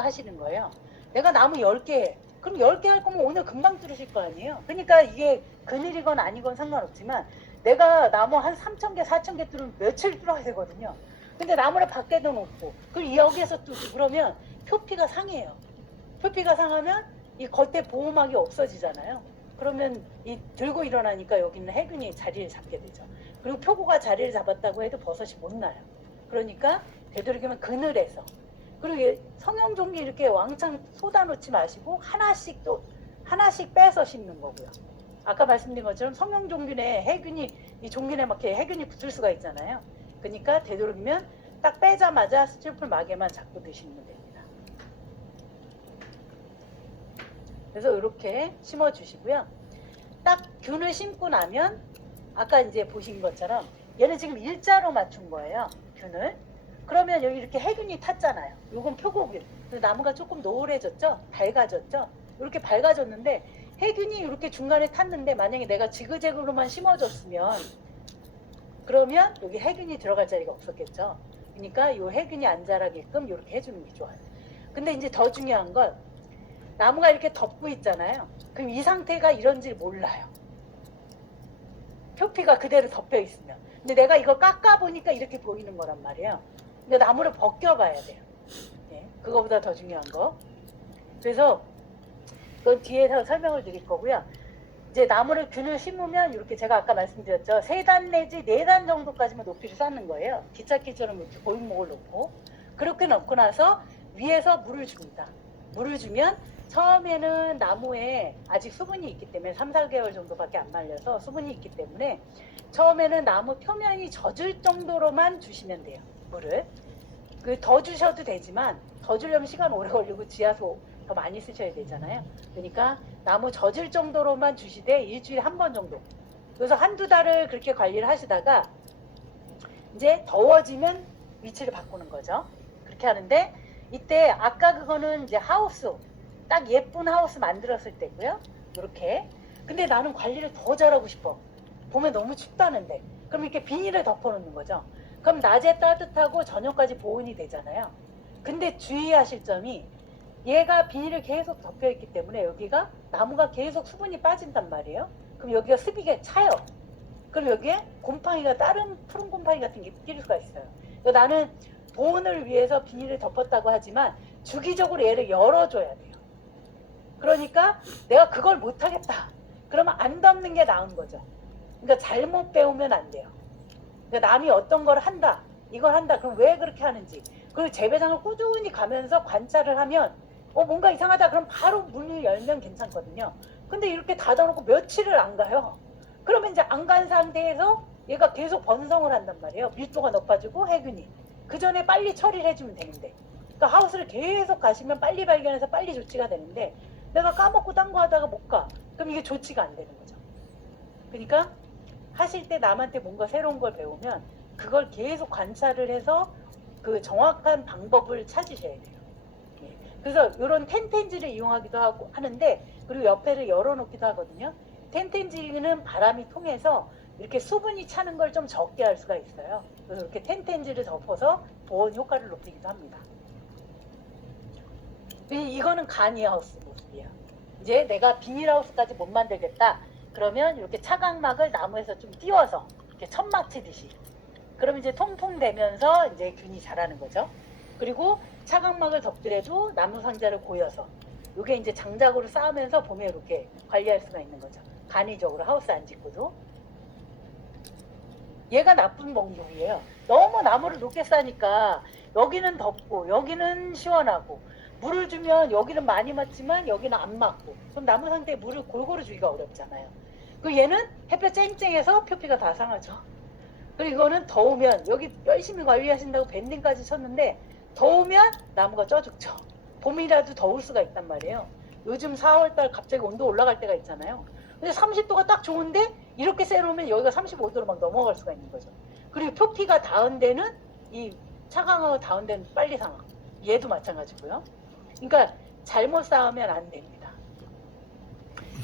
하시는 거예요. 내가 나무 10개 해. 그럼 10개 할 거면 오늘 금방 뚫으실 거 아니에요. 그러니까 이게 그늘이건 아니건 상관없지만 내가 나무 한 3,000개, 4,000개 뚫으면 며칠 뚫어야 되거든요. 근데 나무를 밖에도 놓고 그리고 여기에서 뚫고 그러면 표피가 상해요. 표피가 상하면 이 겉에 보호막이 없어지잖아요. 그러면 이 들고 일어나니까 여기는 해균이 자리를 잡게 되죠. 그리고 표고가 자리를 잡았다고 해도 버섯이 못 나요. 그러니까 되도록이면 그늘에서. 그리고 성형종기 이렇게 왕창 쏟아놓지 마시고 하나씩 빼서 심는 거고요. 아까 말씀드린 것처럼 성형종균에 해균이 이 종균에 막 해균이 붙을 수가 있잖아요. 그러니까 되도록이면 딱 빼자마자 스티로폼 마개만 잡고 드시면 됩니다. 그래서 이렇게 심어주시고요. 딱 균을 심고 나면 아까 이제 보신 것처럼 얘는 지금 일자로 맞춘 거예요. 균을. 그러면 여기 이렇게 해균이 탔잖아요. 요건 표고균. 나무가 조금 노을해졌죠? 밝아졌죠? 이렇게 밝아졌는데 해균이 이렇게 중간에 탔는데 만약에 내가 지그재그로만 심어줬으면 그러면 여기 해균이 들어갈 자리가 없었겠죠. 그러니까 이 해균이 안 자라게끔 이렇게 해주는 게 좋아요. 근데 이제 더 중요한 건 나무가 이렇게 덮고 있잖아요. 그럼 이 상태가 이런지 몰라요. 표피가 그대로 덮여 있으면. 근데 내가 이거 깎아보니까 이렇게 보이는 거란 말이에요. 근데 나무를 벗겨봐야 돼요. 네, 그거보다 더 중요한 거. 그래서 그건 뒤에서 설명을 드릴 거고요. 이제 나무를 균을 심으면 이렇게 제가 아까 말씀드렸죠. 3단 내지 4단 정도까지만 높이를 쌓는 거예요. 기찻길처럼 이렇게 고인목을 놓고. 그렇게 넣고 나서 위에서 물을 줍니다. 물을 주면 처음에는 나무에 아직 수분이 있기 때문에 3, 4개월 정도밖에 안 말려서 수분이 있기 때문에 처음에는 나무 표면이 젖을 정도로만 주시면 돼요. 물을. 더 주셔도 되지만 더 주려면 시간 오래 걸리고 지하수 더 많이 쓰셔야 되잖아요. 그러니까 나무 젖을 정도로만 주시되 일주일에 한 번 정도. 그래서 한두 달을 그렇게 관리를 하시다가 이제 더워지면 위치를 바꾸는 거죠. 그렇게 하는데 이때 아까 그거는 이제 하우스 딱 예쁜 하우스 만들었을 때고요. 이렇게. 근데 나는 관리를 더 잘하고 싶어. 봄에 너무 춥다는데. 그럼 이렇게 비닐을 덮어놓는 거죠. 그럼 낮에 따뜻하고 저녁까지 보온이 되잖아요. 근데 주의하실 점이 얘가 비닐을 계속 덮여있기 때문에 여기가 나무가 계속 수분이 빠진단 말이에요. 그럼 여기가 습이게 차요. 그럼 여기에 곰팡이가 다른 푸른 곰팡이 같은 게 낄 수가 있어요. 나는 보온을 위해서 비닐을 덮었다고 하지만 주기적으로 얘를 열어줘야 돼요. 그러니까 내가 그걸 못하겠다. 그러면 안 덮는 게 나은 거죠. 그러니까 잘못 배우면 안 돼요. 그러니까 남이 어떤 걸 한다. 이걸 한다. 그럼 왜 그렇게 하는지. 그리고 재배장을 꾸준히 가면서 관찰을 하면 뭔가 이상하다. 그럼 바로 문을 열면 괜찮거든요. 근데 이렇게 닫아놓고 며칠을 안 가요. 그러면 이제 안 간 상태에서 얘가 계속 번성을 한단 말이에요. 밀도가 높아지고 해균이. 그 전에 빨리 처리를 해주면 되는데. 그러니까 하우스를 계속 가시면 빨리 발견해서 빨리 조치가 되는데 내가 까먹고 딴 거 하다가 못 가. 그럼 이게 조치가 안 되는 거죠. 그러니까 하실 때 남한테 뭔가 새로운 걸 배우면 그걸 계속 관찰을 해서 그 정확한 방법을 찾으셔야 돼요. 그래서 이런 텐텐지를 이용하기도 하고 하는데 그리고 옆에를 열어놓기도 하거든요. 텐텐지는 바람이 통해서 이렇게 수분이 차는 걸 좀 적게 할 수가 있어요. 그래서 이렇게 텐텐지를 덮어서 보온 효과를 높이기도 합니다. 이거는 가니하우스 모습이에요. 이제 내가 비닐하우스까지 못 만들겠다. 그러면 이렇게 차각막을 나무에서 좀 띄워서 이렇게 천막 치듯이. 그러면 이제 통풍되면서 이제 균이 자라는 거죠. 그리고 차각막을 덮더라도 나무 상자를 고여서 이게 이제 장작으로 쌓으면서 봄에 이렇게 관리할 수가 있는 거죠. 간이적으로 하우스 안 짓고도. 얘가 나쁜 방법이에요. 너무 나무를 높게 싸니까 여기는 덥고 여기는 시원하고 물을 주면 여기는 많이 맞지만 여기는 안 맞고 그럼 나무 상태에 물을 골고루 주기가 어렵잖아요. 그리고 얘는 햇볕 쨍쨍해서 표피가 다 상하죠. 그리고 이거는 더우면 여기 열심히 관리하신다고 밴딩까지 쳤는데 더우면 나무가 쪄 죽죠. 봄이라도 더울 수가 있단 말이에요. 요즘 4월달 갑자기 온도 올라갈 때가 있잖아요. 근데 30도가 딱 좋은데 이렇게 쐬놓으면 여기가 35도로 막 넘어갈 수가 있는 거죠. 그리고 표피가 닿은 데는 이 차강하고 닿은 데는 빨리 상하고 얘도 마찬가지고요. 그러니까 잘못 쌓으면 안 됩니다.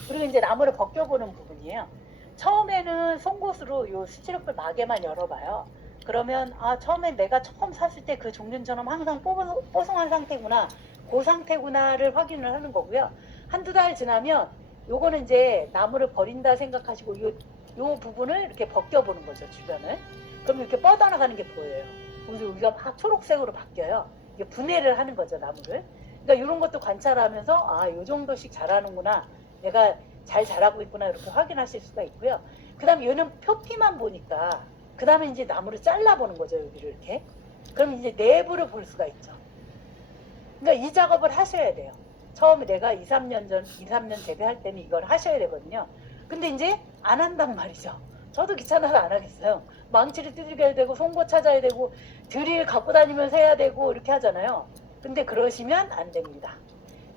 그리고 이제 나무를 벗겨보는 부분이에요. 처음에는 송곳으로 요 스티로폼 마개만 열어봐요. 그러면 처음에 내가 처음 샀을 때 그 종균처럼 항상 뽀송한 상태구나. 그 상태구나를 확인을 하는 거고요. 한두 달 지나면 요거는 이제 나무를 버린다 생각하시고 요 부분을 이렇게 벗겨보는 거죠, 주변을. 그럼 이렇게 뻗어나가는 게 보여요. 그래서 여기가 막 초록색으로 바뀌어요. 이게 분해를 하는 거죠, 나무를. 그러니까 이런 것도 관찰하면서 아, 요 정도씩 자라는구나. 내가 잘 자라고 있구나. 이렇게 확인하실 수가 있고요. 그 다음에 얘는 표피만 보니까 그 다음에 이제 나무를 잘라보는 거죠, 여기를 이렇게. 그럼 이제 내부를 볼 수가 있죠. 그러니까 이 작업을 하셔야 돼요. 처음에 내가 2, 3년 재배할 때는 이걸 하셔야 되거든요. 근데 이제 안 한단 말이죠. 저도 귀찮아서 안 하겠어요. 망치를 두들겨야 되고 송곳 찾아야 되고 드릴 갖고 다니면서 해야 되고 이렇게 하잖아요. 근데 그러시면 안 됩니다.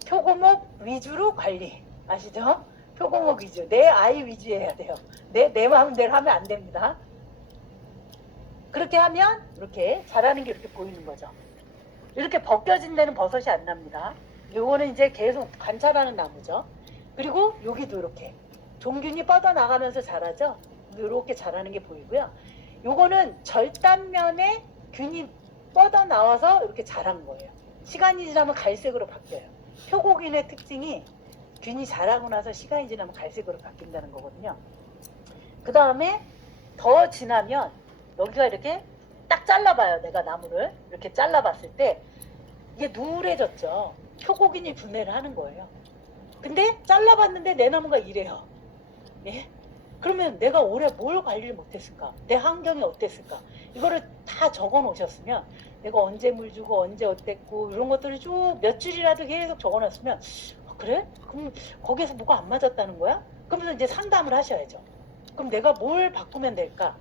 표고목 위주로 관리. 아시죠? 표고목 위주. 내 아이 위주에 해야 돼요. 내 마음대로 하면 안 됩니다. 그렇게 하면 이렇게 자라는 게 이렇게 보이는 거죠. 이렇게 벗겨진 데는 버섯이 안 납니다. 요거는 이제 계속 관찰하는 나무죠. 그리고 여기도 이렇게 종균이 뻗어나가면서 자라죠. 이렇게 자라는 게 보이고요. 요거는 절단면에 균이 뻗어나와서 이렇게 자란 거예요. 시간이 지나면 갈색으로 바뀌어요. 표고균의 특징이 균이 자라고 나서 시간이 지나면 갈색으로 바뀐다는 거거든요. 그 다음에 더 지나면 여기가 이렇게 딱 잘라봐요. 내가 나무를 이렇게 잘라봤을 때 이게 누래졌죠. 표고균이 분해를 하는 거예요. 근데 잘라봤는데 내 나무가 이래요. 예? 그러면 내가 올해 뭘 관리를 못했을까? 내 환경이 어땠을까? 이거를 다 적어 놓으셨으면 내가 언제 물 주고 언제 어땠고 이런 것들을 쭉 몇 줄이라도 계속 적어 놨으면 그래? 그럼 거기에서 뭐가 안 맞았다는 거야? 그러면서 이제 상담을 하셔야죠. 그럼 내가 뭘 바꾸면 될까?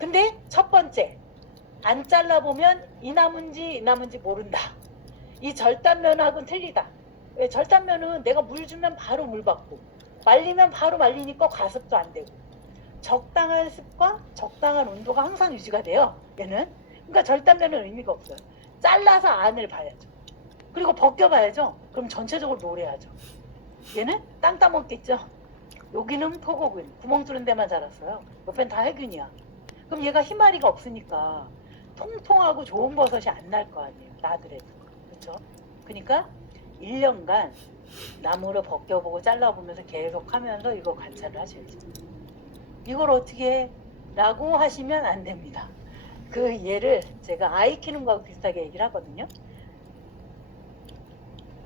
근데 첫 번째, 안 잘라보면 이 나무인지 모른다. 이 절단면하고는 틀리다. 왜? 절단면은 내가 물 주면 바로 물 받고 말리면 바로 말리니까 과습도 안 되고 적당한 습과 적당한 온도가 항상 유지가 돼요. 얘는. 그러니까 절단면은 의미가 없어요. 잘라서 안을 봐야죠. 그리고 벗겨봐야죠. 그럼 전체적으로 노래하죠. 얘는 땅 따먹겠죠. 여기는 토고균, 구멍 뚫은 데만 자랐어요. 옆엔 다 해균이야. 그럼 얘가 희마리가 없으니까 통통하고 좋은 버섯이 안 날 거 아니에요. 나더라도. 그렇죠? 그러니까 1년간 나무를 벗겨보고 잘라보면서 계속 하면서 이거 관찰을 하셔야죠. 이걸 어떻게 해? 라고 하시면 안 됩니다. 그 예를 제가 아이 키우는 거하고 비슷하게 얘기를 하거든요.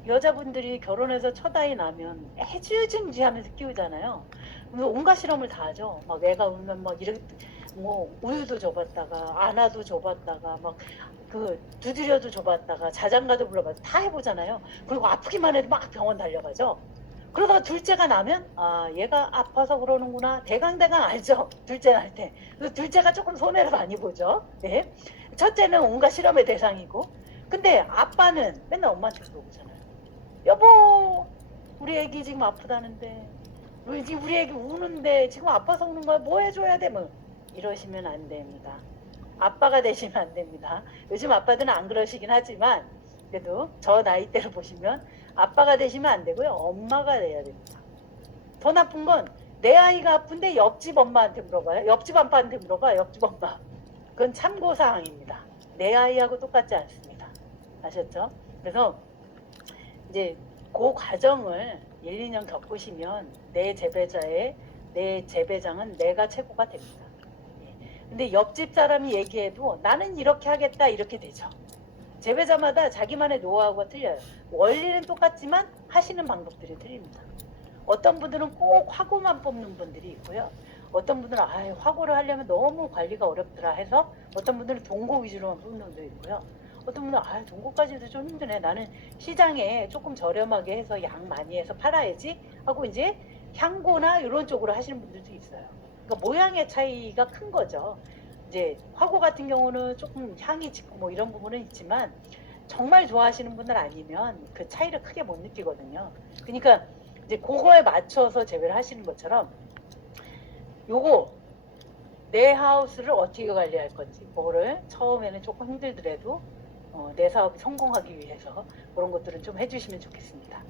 여자분들이 결혼해서 첫 아이 나면 애지중지 하면서 키우잖아요. 온갖 실험을 다 하죠. 막 애가 울면 막 이렇게 뭐 우유도 줘봤다가 안아도 줘봤다가 막 그 두드려도 줘봤다가 자장가도 불러봤다가 다 해보잖아요. 그리고 아프기만 해도 막 병원 달려가죠. 그러다가 둘째가 나면 아 얘가 아파서 그러는구나. 대강대강 알죠. 둘째 날 때. 그래서 둘째가 조금 손해를 많이 보죠. 네. 첫째는 온갖 실험의 대상이고 근데 아빠는 맨날 엄마한테 물어보잖아요. 여보 우리 애기 지금 아프다는데 우리 애기 우는데 지금 아파서 우는 거야. 뭐 해줘야 돼? 뭐 이러시면 안 됩니다. 아빠가 되시면 안 됩니다. 요즘 아빠들은 안 그러시긴 하지만 그래도 저 나이대로 보시면 아빠가 되시면 안 되고요. 엄마가 돼야 됩니다. 더 나쁜 건 내 아이가 아픈데 옆집 엄마한테 물어봐요. 옆집 아빠한테 물어봐. 옆집 엄마. 그건 참고사항입니다. 내 아이하고 똑같지 않습니다. 아셨죠? 그래서 이제 그 과정을 1, 2년 겪으시면 내 재배장은 내가 최고가 됩니다. 근데 옆집 사람이 얘기해도 나는 이렇게 하겠다 이렇게 되죠. 재배자마다 자기만의 노하우가 틀려요. 원리는 똑같지만 하시는 방법들이 틀립니다. 어떤 분들은 꼭 화고만 뽑는 분들이 있고요. 어떤 분들은 화고를 하려면 너무 관리가 어렵더라 해서 어떤 분들은 동고 위주로만 뽑는 분도 있고요. 어떤 분들은 동고까지도 좀 힘드네. 나는 시장에 조금 저렴하게 해서 양 많이 해서 팔아야지 하고 이제 향고나 이런 쪽으로 하시는 분들도 있어요. 그러니까 모양의 차이가 큰 거죠. 이제 화고 같은 경우는 조금 향이 짙고 뭐 이런 부분은 있지만 정말 좋아하시는 분들 아니면 그 차이를 크게 못 느끼거든요. 그러니까 이제 그거에 맞춰서 재배를 하시는 것처럼 요거 내 하우스를 어떻게 관리할 건지 그거를 처음에는 조금 힘들더라도 내 사업이 성공하기 위해서 그런 것들은 좀 해주시면 좋겠습니다.